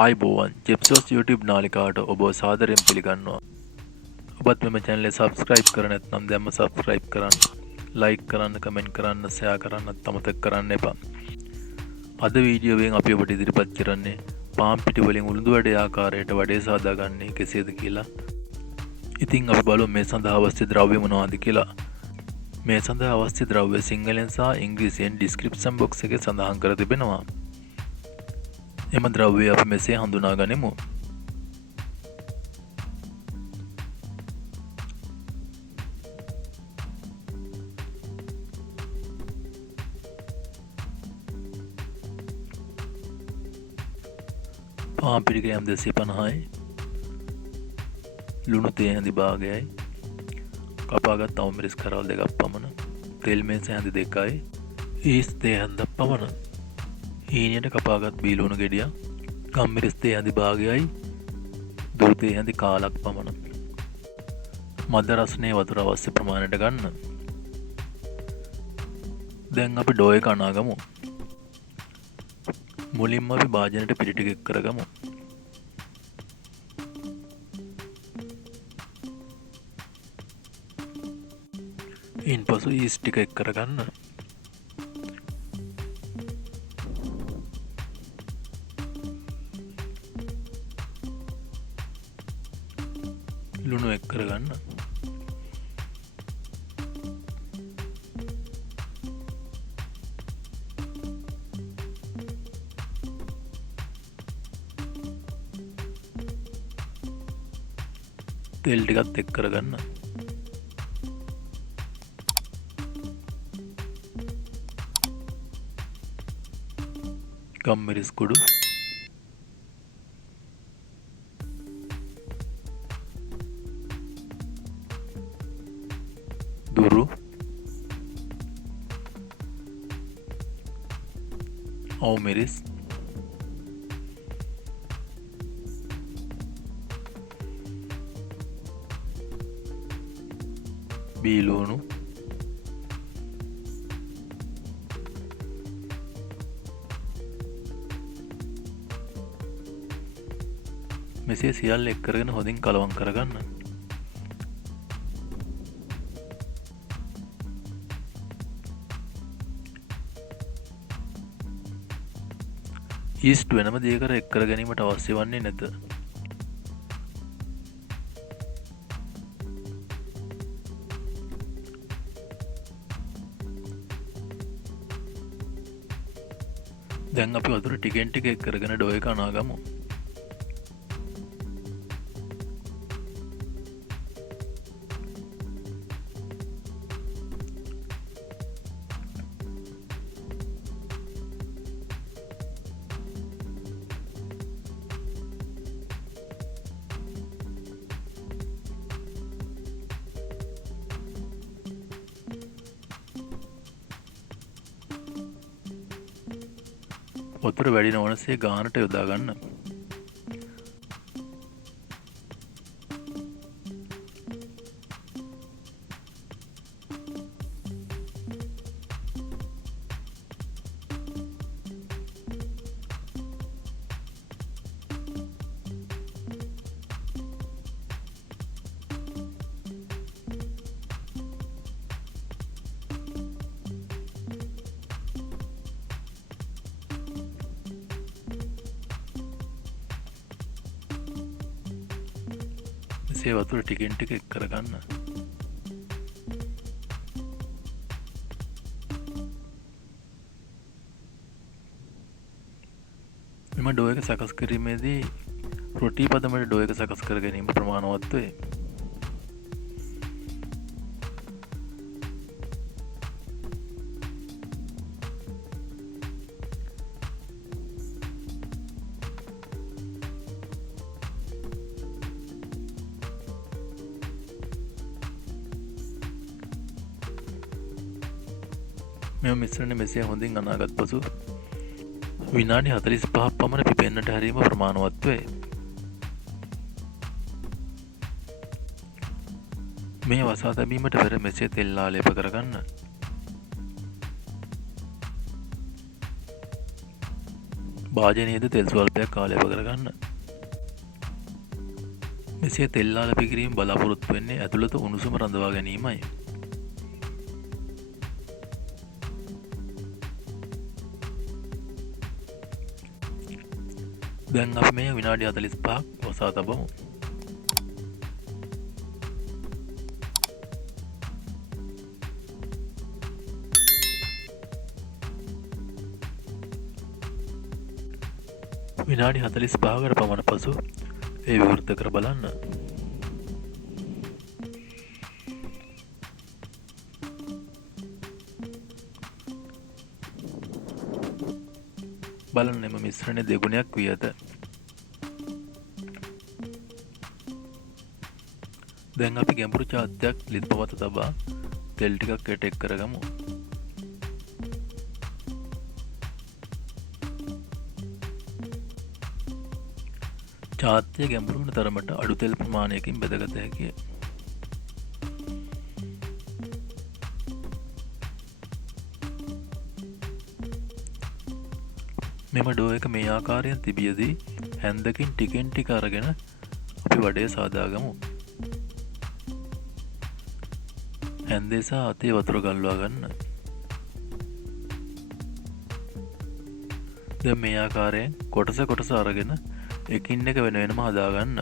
ආයිබෝවන් ජෙප්සෝස් YouTube නාලිකාවට ඔබ සාදරයෙන් පිළිගන්නවා. ඔබත් මෙම channel එක subscribe කර නැත්නම් දැන්ම subscribe කරන්න. like කරන්න, comment කරන්න, share කරන්නත් අමතක කරන්න එපා. අද වීඩියෝවෙන් අපි ඔබට ඉදිරිපත් කරන්නේ පාන් පිටි වලින් උළුදු වැඩේ ආකාරයට වැඩේ සාදාගන්නේ කෙසේද කියලා. ඉතින් අපි බලමු මේ සඳහා අවශ්‍ය ද්‍රව්‍ය මොනවාද කියලා. මේ සඳහා අවශ්‍ය ද්‍රව්‍ය සිංහලෙන් සහ ඉංග්‍රීසියෙන් description box එකේ සඳහන් කර තිබෙනවා. එම ද්‍රව්‍ය අපි මෙසේ හඳුනා ගනිමු. පාන් පිටි ග්‍රෑම් 250යි. ලුණු තේ හැඳි භාගයයි. කපාගත් අවමිරිස් කරවල් 2ක් පමණ. තෙල් මේස හැඳි 2යි. ඊස් තේ හැඳක් පමණ. හීනියට කපාගත් බීලුණු ගෙඩියක්. ගම්මිරිස් තේ හැඳි භාගයයි. දුරු තේ හැඳි කාලක් පමණ. මද රසනේ වතුර අවශ්‍ය ප්‍රමාණයට ගන්න. දැන් අපි ඩෝ එක අනාගමු. මුලින්ම අපි භාජනයට පිටි ටික එක් කරගමු. ඉන්පසු ඊස්ට් ටික එක් කරගන්න. ලුණු එක් කරගන්න. තෙල් ටිකත් එක් කරගන්න. ගම්මිරිස් කුඩු, දුරු, අවමිරිස්, බීලුණු, මෙසේ සියල්ල එක් කරගෙන හොඳින් කලවම් කරගන්න. ඊස්ට් වෙනම දෙයකට එක් කර ගැනීමට අවශ්‍ය වන්නේ නැත. දැන් අපි වතුර ටිකෙන් ටික එක් කරගෙන ඩෝ එක අනාගමු. වතුර වැඩි නොවනසේ ගානට යොදා ගන්න. වතුර ටිකෙන් ටික එක් කරගන්න. මෙම ඩෝ එක සකස් කිරීමේදී රොටි පදමට ඩෝ එක සකස් කර ගැනීම ප්‍රමාණවත් වේ. මෙම මිශ්‍රණය මෙසේ හොඳින් අනාගත් පසු විනාඩි 45ක් පමණ පිපෙන්නට හැරීම ප්‍රමාණවත් වේ. මේ වසා තැබීමට පෙර මෙසේ තෙල් ආලේප කරගන්න. භාජනයේද තෙල් ස්වල්පයක් කාලයප කරගන්න. මෙසේ තෙල් ආලප කිරීම බලාපොරොත්තු වෙන්නේ ඇතුළත උණුසුම රඳවා ගැනීමයි. දැන් අපි මේ විනාඩි 45ක් වසා තබමු. විනාඩි 45කට පමණ පසු ඒ විවෘත කර බලන්න. බලන්න එම මිශ්‍රණය දෙගුණයක් වී ඇත. දැන් අපි ගැඹුරු චාත්‍යයක් ලිත් මත තබා තෙල් ටිකක් එටෙක් කරගමු. චාත්‍යය ගැඹුරු වන තරමට අඩු තෙල් ප්‍රමාණයකින් බෙදගත හැකිය. මෙම ඩෝ එක මේ ආකාරයෙන් තිබියදී හැන්දකින් ටිකෙන් ටික අරගෙන අපි වඩේ සාදාගමු. හැන්දේ සහ අතේ වතුර ගල්වා ගන්න. දැන් මේ ආකාරයෙන් කොටස අරගෙන එකින් එක වෙන වෙනම හදාගන්න.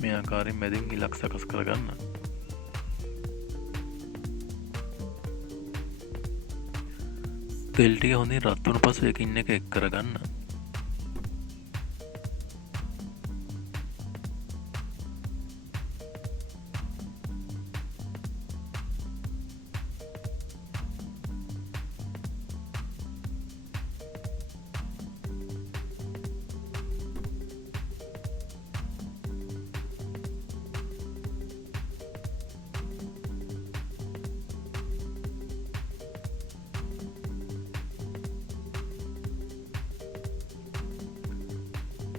මේ ආකාරයෙන් මැදින් ඉලක් සකස් කරගන්න. තෙල් ටික හොඳින් රත් වුණු පසු එකින් එක එක් කරගන්න.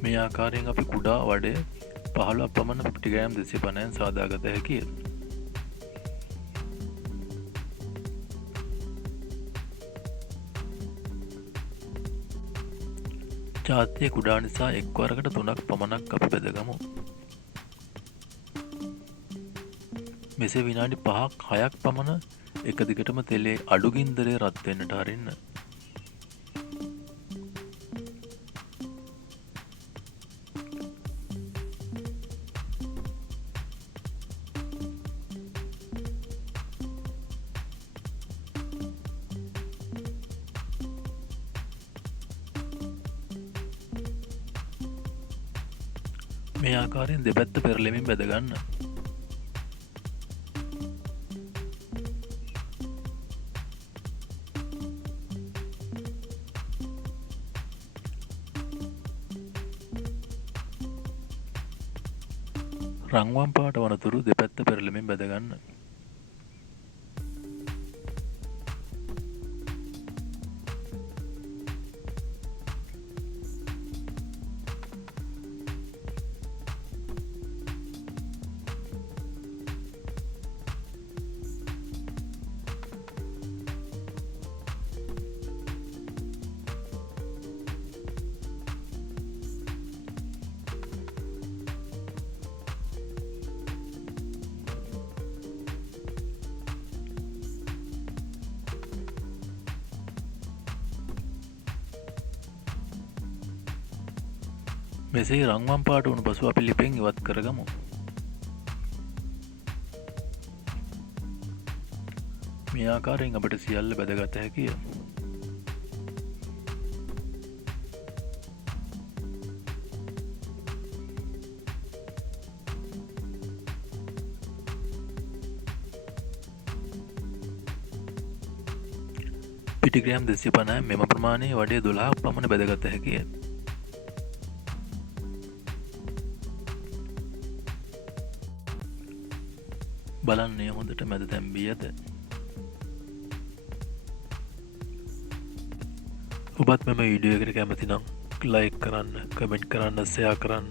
මේ ආකාරයෙන් අපි කුඩා වඩේ 15ක් පමණ පිටිගෑම් 250න් සාදාගත හැකිය. චාත්‍යය කුඩා නිසා එක් වරකට 3ක් පමණක් අපි බෙදගමු. මෙසේ විනාඩි 5ක් 6ක් පමණ එක දිගටම තෙලේ අඩු ගින්දරේ රත් වෙන්නට අරින්න. මේ ආකාරයෙන් දෙපැත්ත පෙරලෙමින් බෙදගන්න. රන්වන් පාට වනතුරු දෙපැත්ත පෙරලෙමින් බෙදගන්න. මෙසේ රන්වන් පාට වුණු පසු අපි ලිපෙන් ඉවත් කරගමු. මේ ආකාරයෙන් අපට සියල්ල බෙදගත හැකිය. පිටිග්‍රෑම් 250 මෙම ප්‍රමාණයේ වඩේ 12ක් පමණ බෙදගත හැකිය. බලන්නේ හොඳට මැද තැම්බී ඇත. ඔබත් මෙම වීඩියෝ එකට කැමති නම් ලයික් කරන්න, කමෙන්ට් කරන්න, ෂෙයා කරන්න.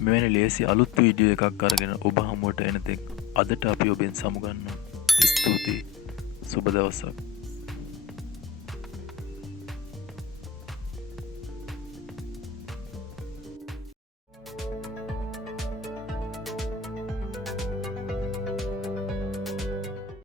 මෙවැනි ලේසි අලුත් වීඩියෝ එකක් අරගෙන ඔබ හමුවට එනතෙක් අදට අපි ඔබෙන් සමුගන්නවා. ස්තුතියි. සුබ දවසක්.